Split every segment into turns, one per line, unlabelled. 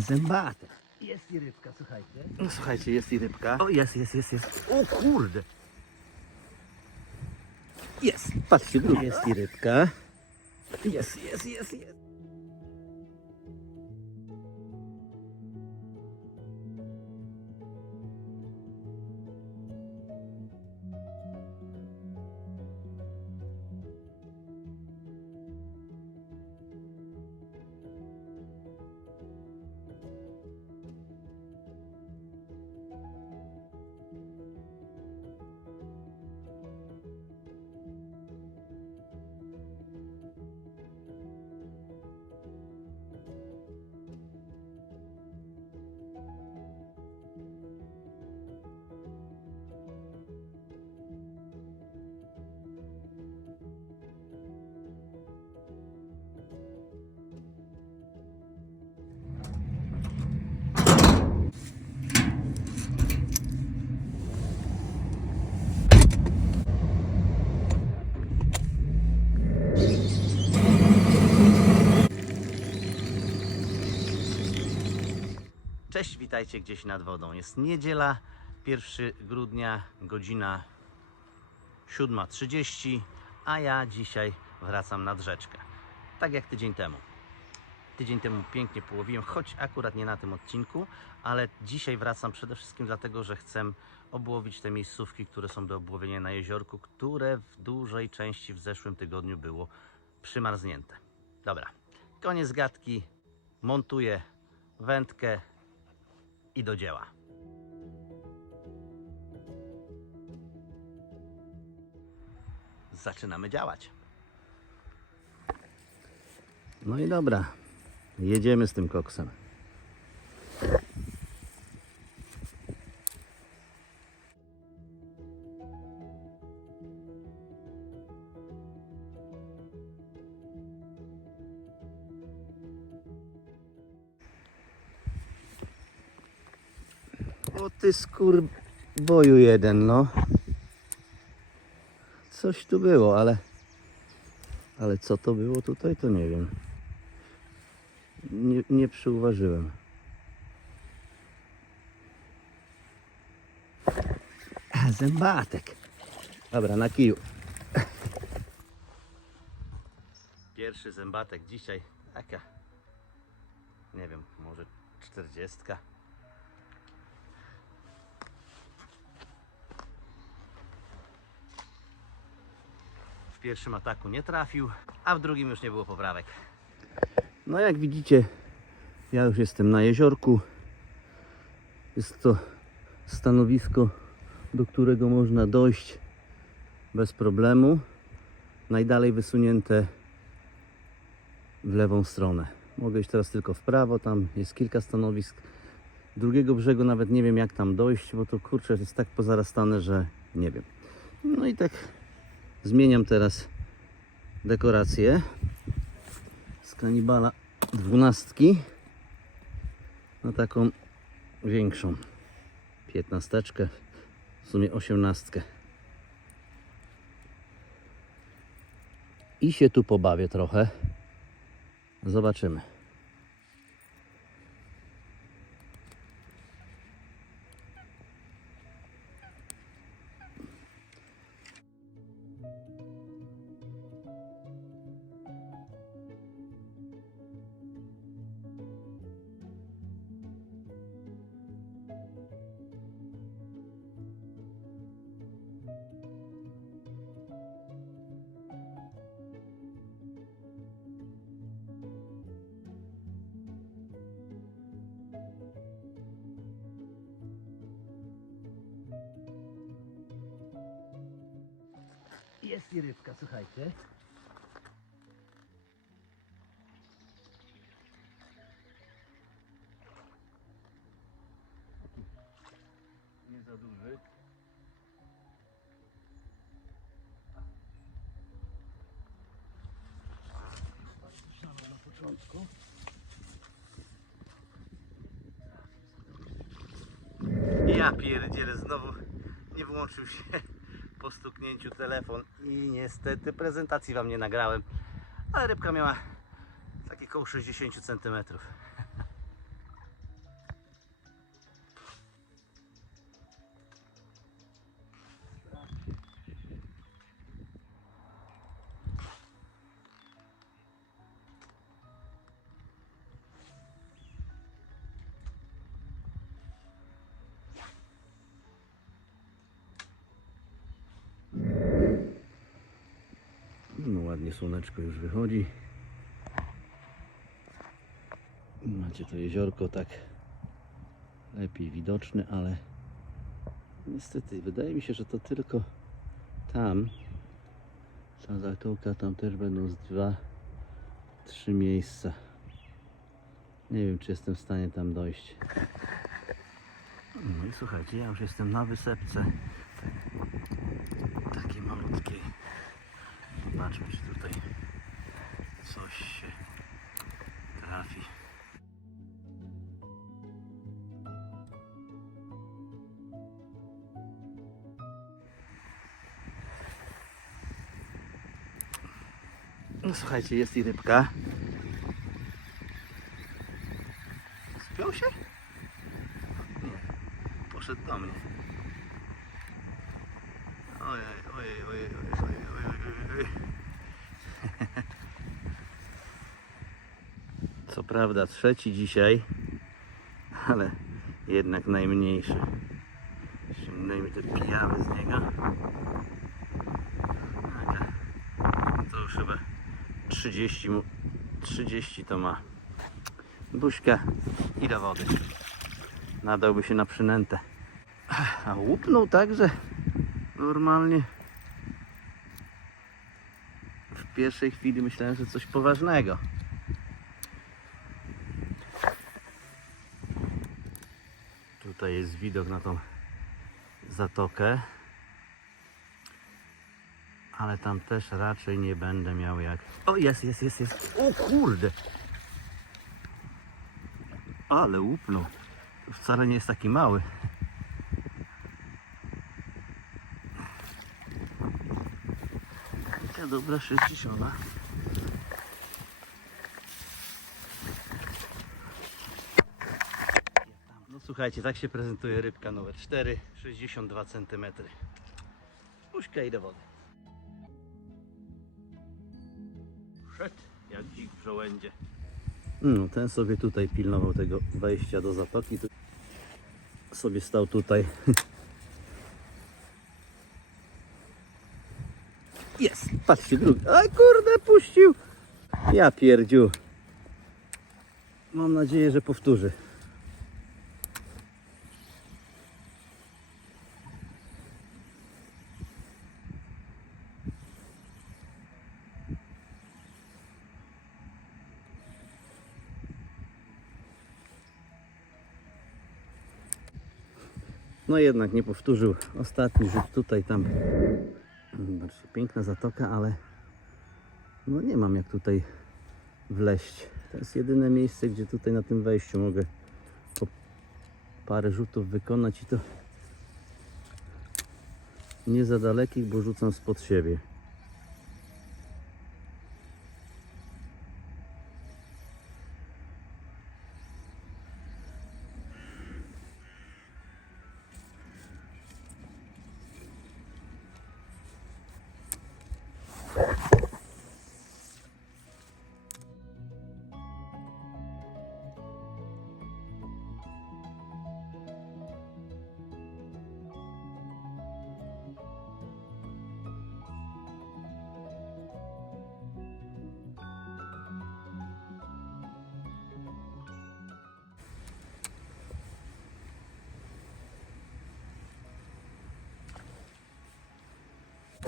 Zębate. Jest i rybka, słuchajcie.
No słuchajcie, jest i rybka.
O, jest, jest, jest, jest. O kurde. Jest.
Patrzcie, druga.
Jest i rybka. Jest, jest, jest, jest.
Cześć, witajcie gdzieś nad wodą. Jest niedziela, 1 grudnia, godzina 7.30, a ja dzisiaj wracam nad rzeczkę. Tak jak tydzień temu. Tydzień temu pięknie połowiłem, choć akurat nie na tym odcinku, ale dzisiaj wracam przede wszystkim dlatego, że chcę obłowić te miejscówki, które są do obłowienia na jeziorku, które w dużej części w zeszłym tygodniu było przymarznięte. Dobra, koniec gadki, montuję wędkę, i do dzieła. Zaczynamy działać. No i dobra, jedziemy z tym koksem. Skór boju jeden, no. Coś tu było, ale... Ale co to było tutaj, to nie wiem. Nie, nie przyuważyłem.
A, zębatek.
Dobra, na kiju. Pierwszy zębatek dzisiaj. Taka... Nie wiem, może czterdziestka. Pierwszym ataku nie trafił, a w drugim już nie było poprawek. No jak widzicie, ja już jestem na jeziorku. Jest to stanowisko, do którego można dojść bez problemu. Najdalej wysunięte w lewą stronę. Mogę iść teraz tylko w prawo, tam jest kilka stanowisk. Drugiego brzegu nawet nie wiem jak tam dojść, bo to kurczę jest tak pozarastane, że nie wiem. No i tak zmieniam teraz dekorację z kanibala dwunastki na taką większą piętnasteczkę, w sumie osiemnastkę. I się tu pobawię trochę. Zobaczymy.
Jest i rybka, słuchajcie.
Nie za duży.
na początku.
Ja pierdzielę, znowu nie wyłączył się stuknięciu telefon i niestety prezentacji wam nie nagrałem, ale rybka miała takie koło 60 cm. Słoneczko już wychodzi. Macie to jeziorko tak lepiej widoczne, ale niestety wydaje mi się, że to tylko tam ta zatołka, tam też będą z dwa, trzy miejsca. Nie wiem, czy jestem w stanie tam dojść. No i słuchajcie, ja już jestem na wysepce. Tak, takiej malutkiej. Zobaczmy, czy tutaj coś się trafi. No słuchajcie, jest i rybka. Spiął się? Nie. Poszedł do mnie. Ojej, ojej, ojej, ojej, ojej, ojej, ojej. Co prawda trzeci dzisiaj, ale jednak najmniejszy. Ściągnęli te pijawy z niego. To już chyba 30, mu- 30 to ma. Buźka i do wody. Nadałby się na przynętę. A łupnął także normalnie. W pierwszej chwili myślałem, że coś poważnego. Tutaj jest widok na tą zatokę. Ale tam też raczej nie będę miał jak. O, jest, jest, jest, jest. O kurde! Ale łupnął. Wcale nie jest taki mały. Taka dobra 60. No słuchajcie, tak się prezentuje rybka numer 4, 62 cm. Puśka i do wody. Szedł jak dzik w żołędzie. No, ten sobie tutaj pilnował tego wejścia do zatoki. Sobie stał tutaj. Jest, patrzcie, drugi. Aj kurde, puścił. Ja pierdziu. Mam nadzieję, że powtórzy. No jednak nie powtórzył. Ostatni rzut tutaj, tam. Zobaczcie, piękna zatoka, ale no nie mam jak tutaj wleść. To jest jedyne miejsce, gdzie tutaj na tym wejściu mogę parę rzutów wykonać i to nie za dalekich, bo rzucam spod siebie.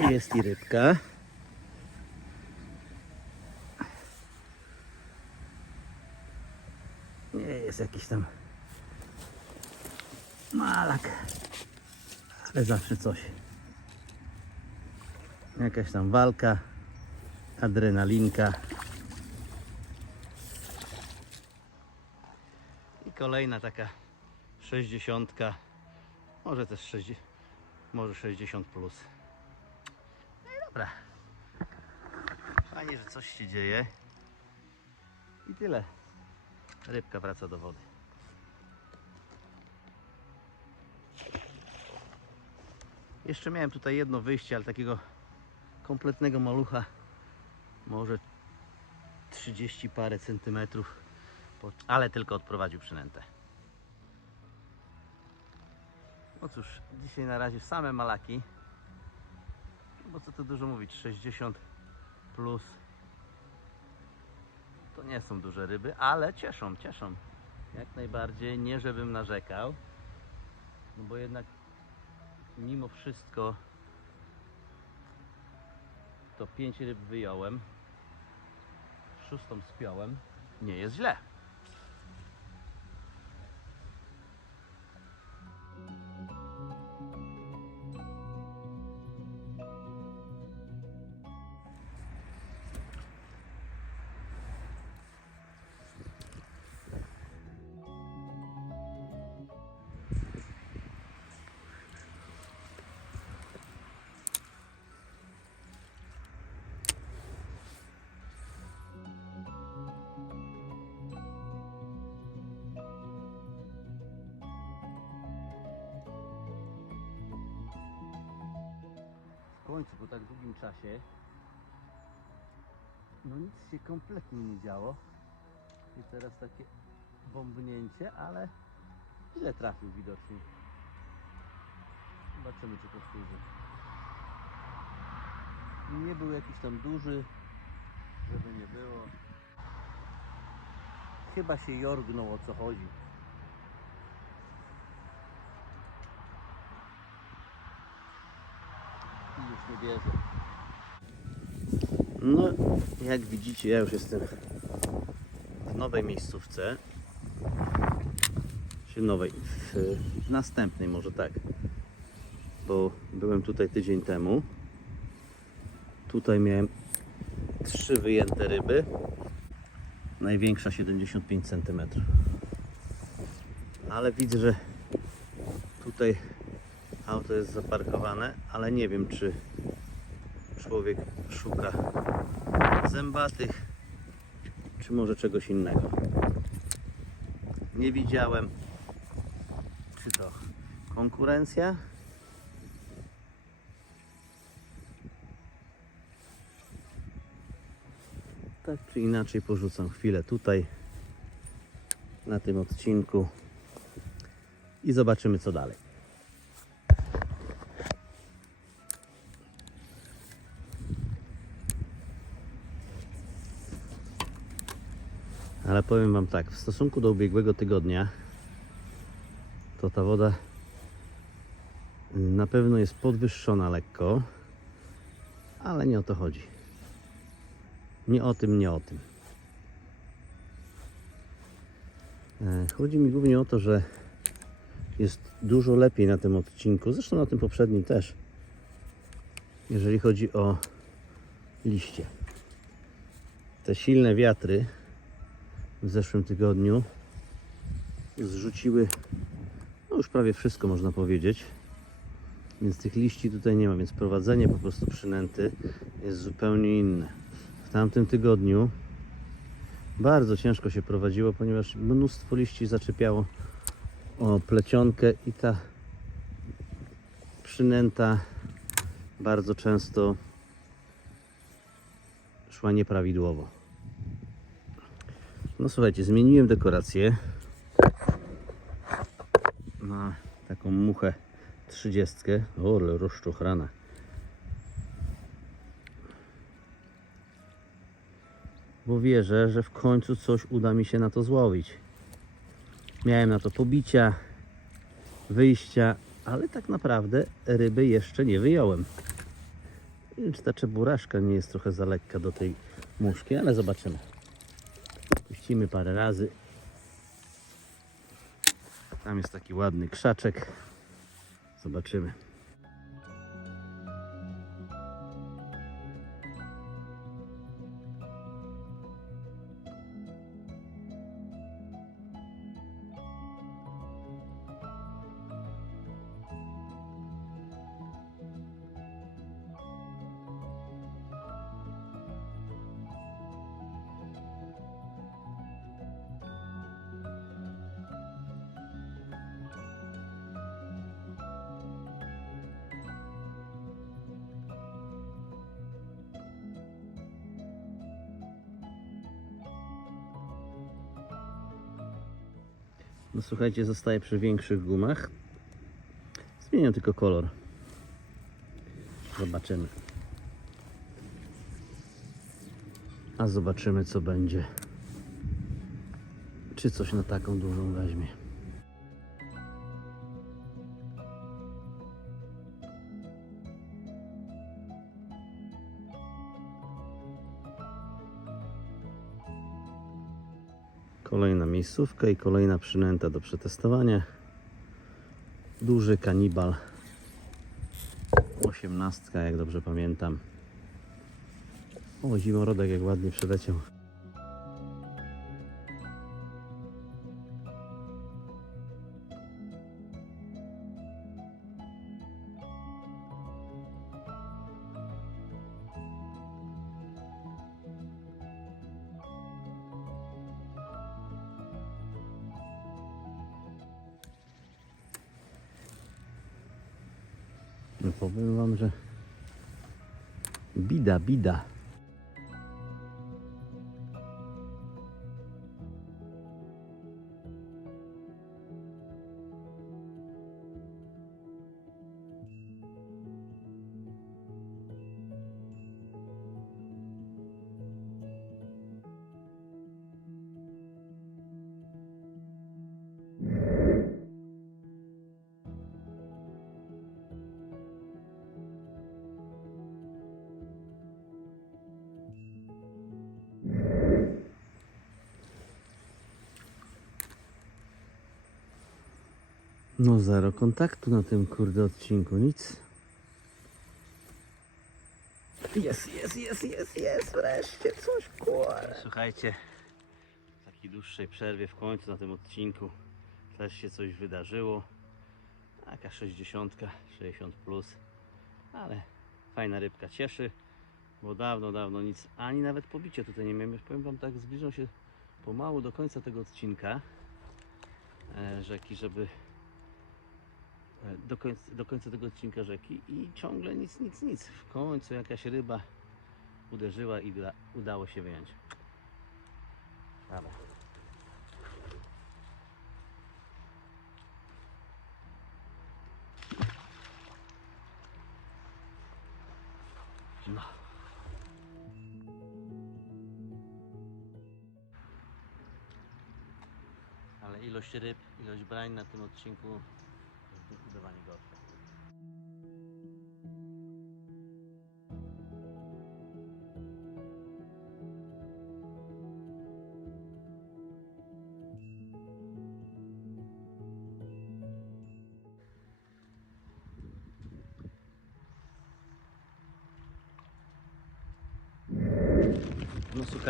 Jest i rybka. Nie jest jakiś tam malak, ale zawsze coś. Jakaś tam walka, adrenalinka. I kolejna taka 60, może też 60, może 60 plus. Dobra. Fajnie, że coś się dzieje. I tyle. Rybka wraca do wody. Jeszcze miałem tutaj jedno wyjście, ale takiego kompletnego malucha. Może 30 parę centymetrów. Ale tylko odprowadził przynętę. No cóż, dzisiaj na razie same malaki bo co tu dużo mówić, 60 plus. To nie są duże ryby, ale cieszą, cieszą. Jak najbardziej, nie żebym narzekał. No bo jednak mimo wszystko to pięć ryb wyjąłem. Szóstą spiąłem. Nie jest źle. Końcu po tak długim czasie no nic się kompletnie nie działo. I teraz takie bombnięcie, ale źle trafił widocznie. Zobaczymy czy służy. Nie był jakiś tam duży, żeby nie było. Chyba się jorgnął o co chodzi. I już bierze. No, jak widzicie, ja już jestem w nowej miejscówce. Czy nowej, w, w następnej może tak. Bo byłem tutaj tydzień temu. Tutaj miałem trzy wyjęte ryby. Największa 75 cm. Ale widzę, że tutaj auto jest zaparkowane, ale nie wiem czy człowiek szuka zębatych, czy może czegoś innego. Nie widziałem, czy to konkurencja. Tak czy inaczej porzucam chwilę tutaj na tym odcinku i zobaczymy co dalej. Ale powiem Wam tak, w stosunku do ubiegłego tygodnia, to ta woda na pewno jest podwyższona lekko, ale nie o to chodzi. Nie o tym, nie o tym. E, Chodzi mi głównie o to, że jest dużo lepiej na tym odcinku, zresztą na tym poprzednim też, jeżeli chodzi o liście. Te silne wiatry w zeszłym tygodniu zrzuciły no już prawie wszystko można powiedzieć. Więc tych liści tutaj nie ma, więc prowadzenie po prostu przynęty jest zupełnie inne. W tamtym tygodniu bardzo ciężko się prowadziło, ponieważ mnóstwo liści zaczepiało o plecionkę i ta przynęta bardzo często szła nieprawidłowo. No słuchajcie, zmieniłem dekorację na taką muchę 30. O, ale rozczochrana. Bo wierzę, że w końcu coś uda mi się na to złowić. Miałem na to pobicia, wyjścia, ale tak naprawdę ryby jeszcze nie wyjąłem. Nie wiem, czy ta czeburaszka nie jest trochę za lekka do tej muszki, ale zobaczymy. Puścimy parę razy. Tam jest taki ładny krzaczek. Zobaczymy. No słuchajcie, zostaje przy większych gumach. Zmieniam tylko kolor. Zobaczymy. A zobaczymy co będzie. Czy coś na taką dużą weźmie. Kolejna miejscówka i kolejna przynęta do przetestowania. Duży kanibal. Osiemnastka, jak dobrze pamiętam. O, zimorodek jak ładnie przeleciał. Powiem wam, że bida, bida. No zero kontaktu na tym kurde odcinku, nic. Jest, jest, jest, jest, jest, wreszcie coś kurde. Słuchajcie, w takiej dłuższej przerwie w końcu na tym odcinku też się coś wydarzyło. Taka 60, 60 plus, ale fajna rybka cieszy, bo dawno, dawno nic, ani nawet pobicie tutaj nie miałem. Powiem Wam tak, zbliżam się pomału do końca tego odcinka e, rzeki, żeby do końca, do końca tego odcinka rzeki i ciągle nic, nic, nic. W końcu jakaś ryba uderzyła i uda, udało się wyjąć. Brawo. No. Ale ilość ryb, ilość brań na tym odcinku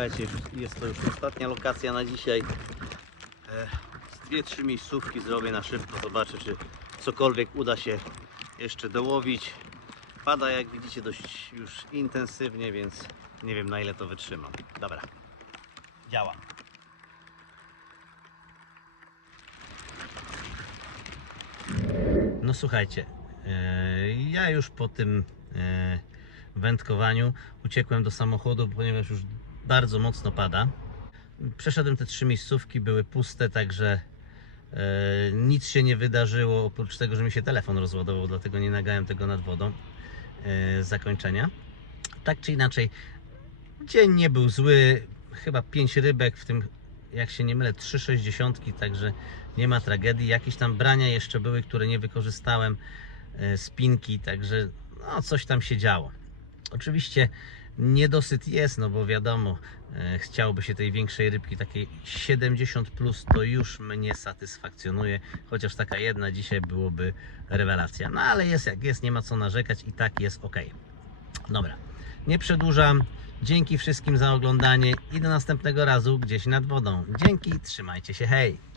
słuchajcie, jest to już ostatnia lokacja na dzisiaj. E, z dwie, trzy miejscówki zrobię na szybko, zobaczę czy cokolwiek uda się jeszcze dołowić. Pada jak widzicie dość już intensywnie, więc nie wiem na ile to wytrzymam. Dobra, działa. No słuchajcie, e, ja już po tym e, wędkowaniu uciekłem do samochodu, ponieważ już bardzo mocno pada. Przeszedłem te trzy miejscówki, były puste, także e, nic się nie wydarzyło, oprócz tego, że mi się telefon rozładował, dlatego nie nagałem tego nad wodą e, zakończenia. Tak czy inaczej, dzień nie był zły, chyba 5 rybek, w tym jak się nie mylę 3,60, także nie ma tragedii. Jakieś tam brania jeszcze były, które nie wykorzystałem, e, spinki, także no, coś tam się działo. Oczywiście niedosyt jest, no bo wiadomo, e, chciałoby się tej większej rybki, takiej 70 plus, to już mnie satysfakcjonuje, chociaż taka jedna dzisiaj byłoby rewelacja. No ale jest jak jest, nie ma co narzekać i tak jest ok. Dobra, nie przedłużam. Dzięki wszystkim za oglądanie i do następnego razu gdzieś nad wodą. Dzięki, trzymajcie się, hej!